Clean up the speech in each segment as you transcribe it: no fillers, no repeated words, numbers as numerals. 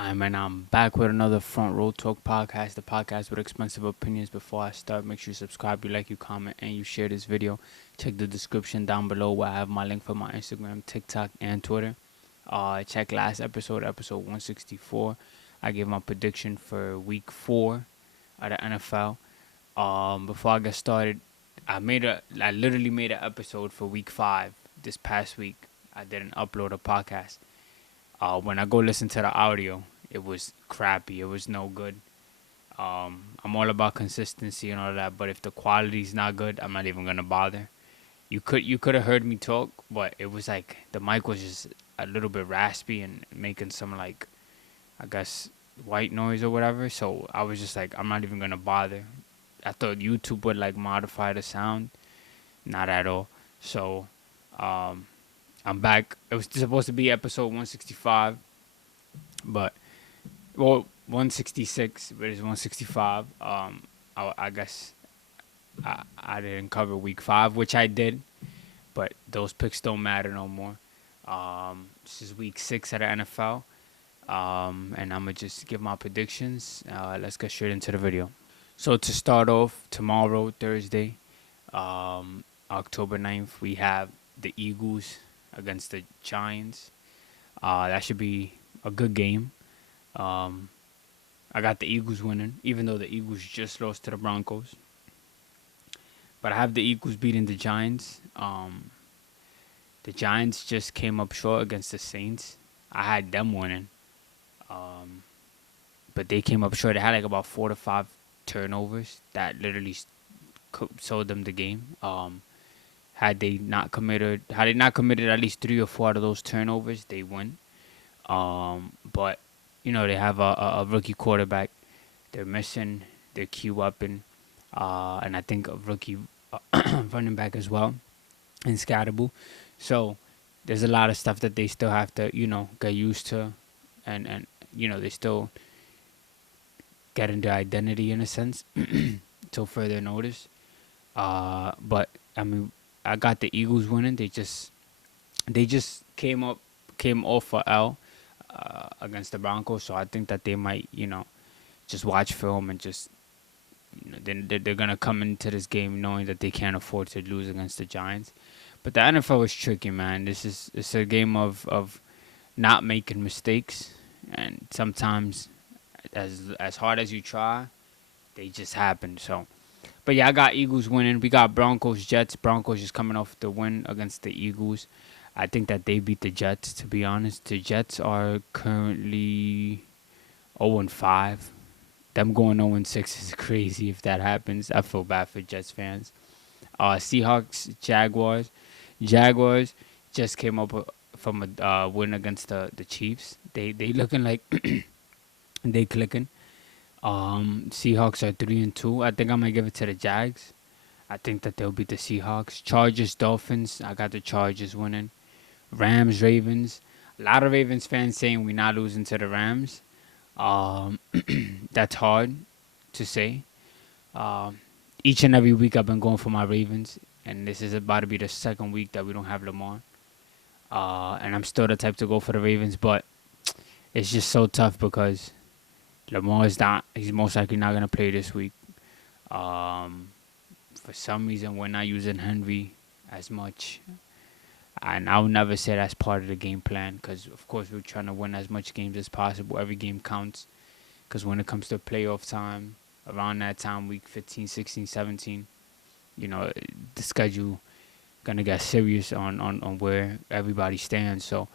I'm back with another Front Row Talk podcast, the podcast with expensive opinions. Before I start, make sure you subscribe, you like, you comment, and you share this video. Check the description down below where I have my link for my Instagram, TikTok, and Twitter. Check last episode 164. I gave my prediction for week 4 of the NFL. Before I get started, I literally made an episode for week 5 this past week. I didn't upload a podcast. When I go listen to the audio, it was crappy. It was no good. I'm all about consistency and all that, but if the quality's not good, I'm not even gonna bother. You could have heard me talk, but it was like the mic was just a little bit raspy and making some like, I guess, white noise or whatever. So I was just like, I'm not even gonna bother. I thought YouTube would like modify the sound, not at all. So um, I'm back. It was supposed to be episode 165, but 166, but it's 165. I guess I didn't cover week 5, which I did, but those picks don't matter no more. This is week 6 of the NFL, and I'm gonna just give my predictions. Let's get straight into the video. So to start off, tomorrow, Thursday, October 9th, we have the Eagles against the Giants. That should be a good game. I got the Eagles winning, even though the Eagles just lost to the Broncos. But I have the Eagles beating the Giants. The Giants just came up short against the Saints. I had them winning. But they came up short. They had like about 4 to 5 turnovers that literally sold them the game. Had they not committed at least 3 or 4 out of those turnovers, they win. But you know, they have a rookie quarterback. They're missing their key weapon, and I think a rookie running back as well, in Scatterable. So there's a lot of stuff that they still have to, get used to, and they still getting their identity in a sense till further notice. But I mean, I got the Eagles winning. They just came off a L against the Broncos, so I think that they might, just watch film and just, they're gonna come into this game knowing that they can't afford to lose against the Giants. But the NFL is tricky, man. It's a game of not making mistakes, and sometimes, as hard as you try, they just happen. So, but yeah, I got Eagles winning. We got Broncos Jets. Broncos just coming off the win against the Eagles. I think that they beat the Jets, to be honest. The Jets are currently 0-5. Them going 0-6 is crazy if that happens. I feel bad for Jets fans. Seahawks, Jaguars. Jaguars just came up from a win against the Chiefs. They looking like they clicking. Seahawks are 3-2. I think I might give it to the Jags. I think that they'll beat the Seahawks. Chargers, Dolphins. I got the Chargers winning. Rams, Ravens. A lot of Ravens fans saying we're not losing to the Rams. That's hard to say. Each and every week I've been going for my Ravens, and this is about to be the second week that we don't have Lamar. And I'm still the type to go for the Ravens, but it's just so tough because Lamar is not. He's most likely not gonna play this week. For some reason, we're not using Henry as much. And I would never say that's part of the game plan because, of course, we're trying to win as much games as possible. Every game counts because when it comes to playoff time, around that time, week 15, 16, 17, the schedule going to get serious on where everybody stands. So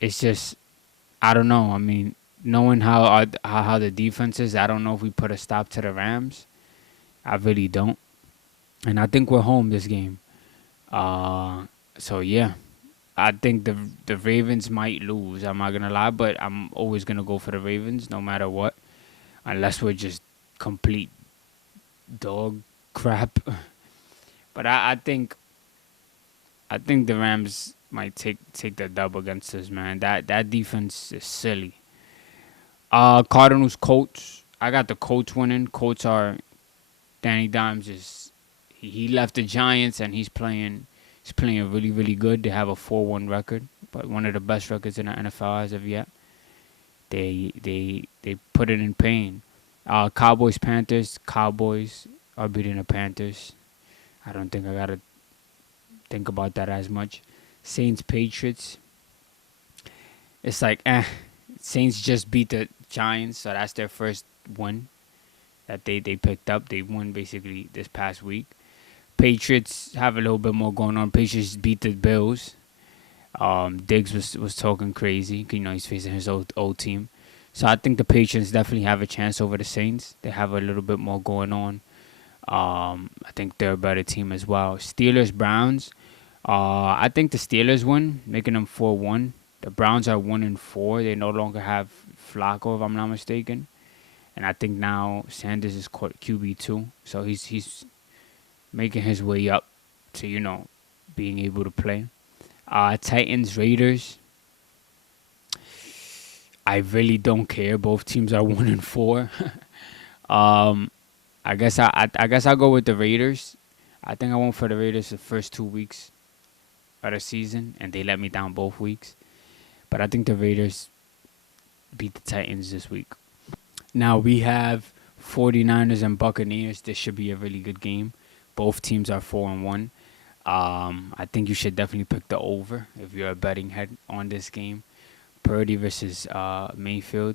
it's just, I don't know. I mean, knowing how the defense is, I don't know if we put a stop to the Rams. I really don't. And I think we're home this game. So yeah, I think the Ravens might lose. I'm not gonna lie, but I'm always gonna go for the Ravens no matter what, unless we're just complete dog crap. But I think the Rams might take the dub against us, man. That defense is silly. Cardinals, Colts. I got the Colts winning. Colts are Danny Dimes is he left the Giants and he's playing really, really good. They have a 4-1 record, but one of the best records in the NFL as of yet. They put it in pain. Cowboys Panthers. Cowboys are beating the Panthers. I don't think I gotta think about that as much. Saints Patriots. It's like Saints just beat the Giants, so that's their first win that they picked up. They won basically this past week. Patriots have a little bit more going on. Patriots beat the Bills. Diggs was talking crazy. You know, he's facing his old team. So I think the Patriots definitely have a chance over the Saints. They have a little bit more going on. I think they're a better team as well. Steelers Browns. I think the Steelers win, making them 4-1. The Browns are 1-4. They no longer have Flacco, if I'm not mistaken, and I think now Sanders is QB2. So he's making his way up to being able to play. Titans Raiders. I really don't care. Both teams are 1-4. um, I guess I'll go with the Raiders. I think I went for the Raiders the first 2 weeks of the season, and they let me down both weeks. But I think the Raiders beat the Titans this week. Now we have 49ers and Buccaneers. This should be a really good game. Both teams are 4-1. I think you should definitely pick the over if you're a betting head on this game. Purdy versus Mayfield.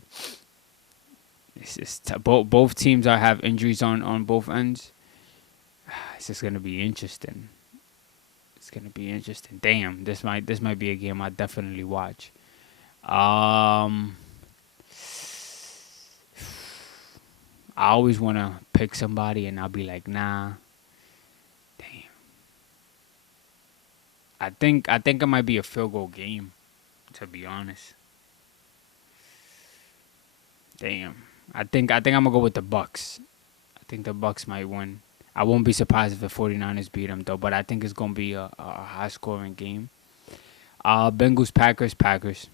Both teams have injuries on both ends. It's just gonna be interesting. It's gonna be interesting. Damn, this might be a game I definitely watch. I always want to pick somebody and I'll be like, nah. Damn. I think it might be a field goal game, to be honest. Damn. I think I'm gonna go with the Bucks. I think the Bucks might win. I won't be surprised if the 49ers beat them though, but I think it's gonna be a high scoring game. Bengals Packers.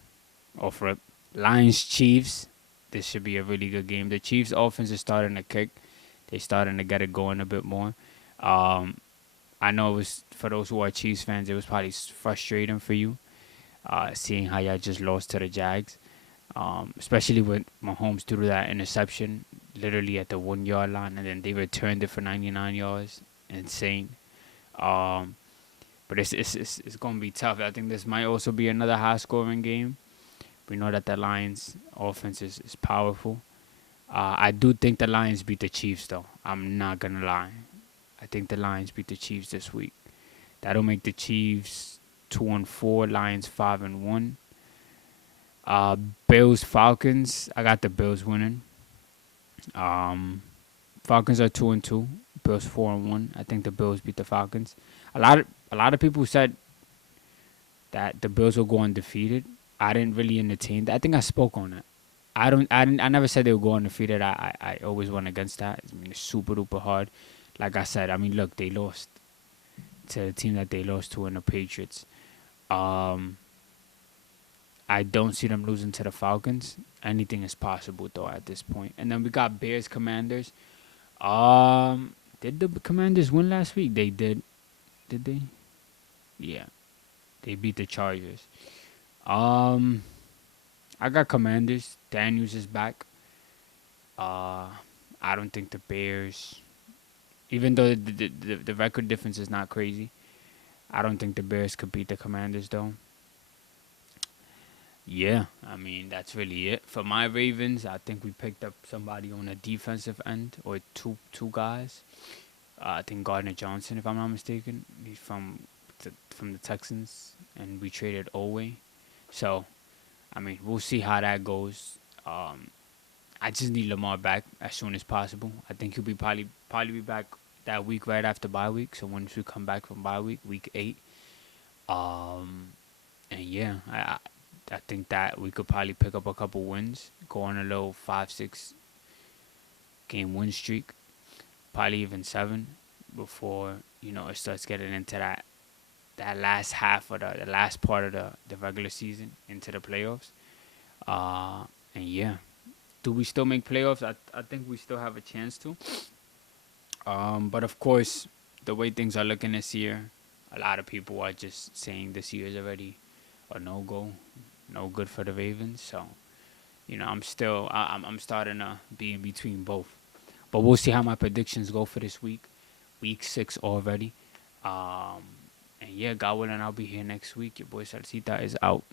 Off rip. Lions Chiefs. This should be a really good game. The Chiefs offense is starting to kick. They're starting to get it going a bit more. I know it was, for those who are Chiefs fans, it was probably frustrating for you, seeing how y'all just lost to the Jags, especially when Mahomes threw that interception literally at the 1 yard line, and then they returned it for 99 yards. Insane. But it's gonna be tough. I think this might also be another high scoring game. We know that the Lions offense is powerful. I do think the Lions beat the Chiefs, though. I'm not going to lie. I think the Lions beat the Chiefs this week. That'll make the Chiefs 2-4, Lions 5-1. Bills Falcons. I got the Bills winning. Falcons are 2-2. Bills 4-1. I think the Bills beat the Falcons. A lot of people said that the Bills will go undefeated. I didn't really entertain that. I think I spoke on it. I never said they would go undefeated. I always went against that. I mean, it's super duper hard. Like I said, I mean, look, they lost to the team that they lost to in the Patriots. I don't see them losing to the Falcons. Anything is possible though at this point. And then we got Bears Commanders. Did the Commanders win last week? They did. Did they? Yeah. They beat the Chargers. I got Commanders. Daniels is back. I don't think the Bears, even though the record difference is not crazy, I don't think the Bears could beat the Commanders though. Yeah, I mean that's really it for my Ravens. I think we picked up somebody on a defensive end, or two guys. I think Gardner Johnson, if I'm not mistaken, he's from the Texans, and we traded Owe. So, I mean, we'll see how that goes. I just need Lamar back as soon as possible. I think he'll be probably be back that week right after bye week. So once we come back from bye week 8, and yeah, I think that we could probably pick up a couple wins, go on a little 5-6 game win streak, probably even 7 before it starts getting into that last half of the last part of the regular season into the playoffs. And yeah, do we still make playoffs? I think we still have a chance to. But of course, the way things are looking this year, a lot of people are just saying this year is already a no-go, no good for the Ravens. So, I'm starting to be in between both. But we'll see how my predictions go for this week. Week 6 already. And yeah, God willing, I'll be here next week. Your boy Salcita is out.